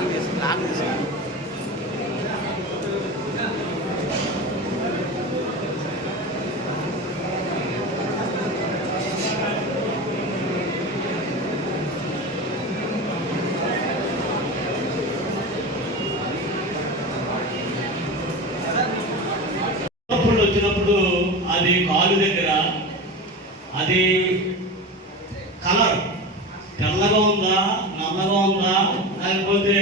Long తీసు long తీసు వచ్చినప్పుడు అది కాలు దగ్గర అది కలర్ తెల్లగా ఉందా నల్లగా ఉందా? లేకపోతే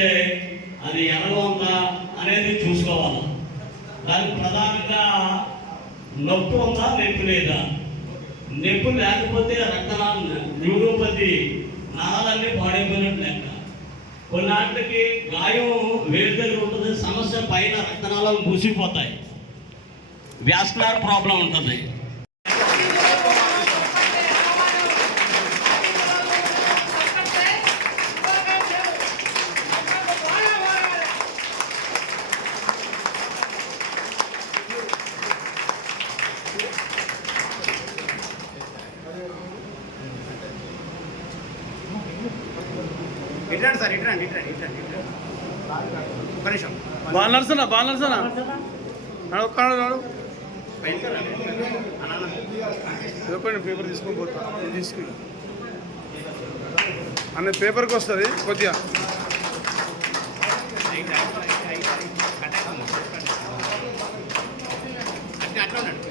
అది ఎలా ఉందా అనేది చూసుకోవాలి. దానికి ప్రధానంగా నొప్పి ఉందా నొప్పి లేదా? నొప్పి లేకపోతే రక్తనాళ న్యూరోపతి నాళాలన్నీ పాడైపోయినట్టు లెక్క. కొన్నాటికి గాయం వేరు దగ్గర ఉంటుంది సమస్య పైన రక్తనాళాలు మూసిపోతాయి. వ్యాస్కులర్ ప్రాబ్లం ఉంటుంది. ఇట్రండి సార్ ఇట్రండి ఇట్రండి ఇట్రండి బాగా నడుస్తున్నా బాగా నడుస్తున్నా నడవక్కడు చెప్పండి పేపర్ తీసుకొని పోతా. తీసుకుని అన్న పేపర్కి వస్తుంది కొద్దిగా. అట్లా ఉన్నాడు